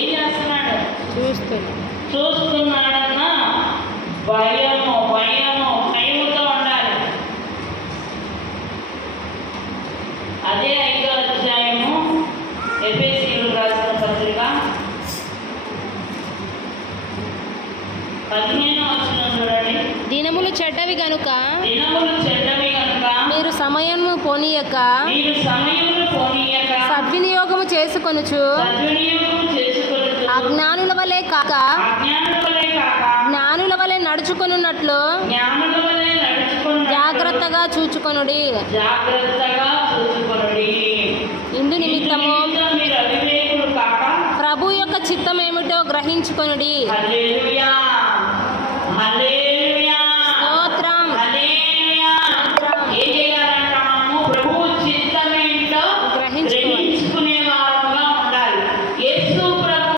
ఏం చేస్తున్నాడు? చూస్తున్నాడన్నా భయముతో ఉండాలి. అదే 5వ అధ్యాయము ఎఫెసీయులకు రాసిన పత్రిక 15వ వచనం చూడండి. దినములు చెడ్డవి గనుక మీరు సమయము పోనీయక సద్వినియోగము చేసుకొనుచు అజ్ఞానుల వలె కాక జ్ఞానుల వలె నడుచుకొనున్నట్లు జాగ్రత్తగా చూచుకొనుడి. ఇందు నిమిత్తము ప్రభు యొక్క చిత్తం ఏమిటో గ్రహించుకొనుడి.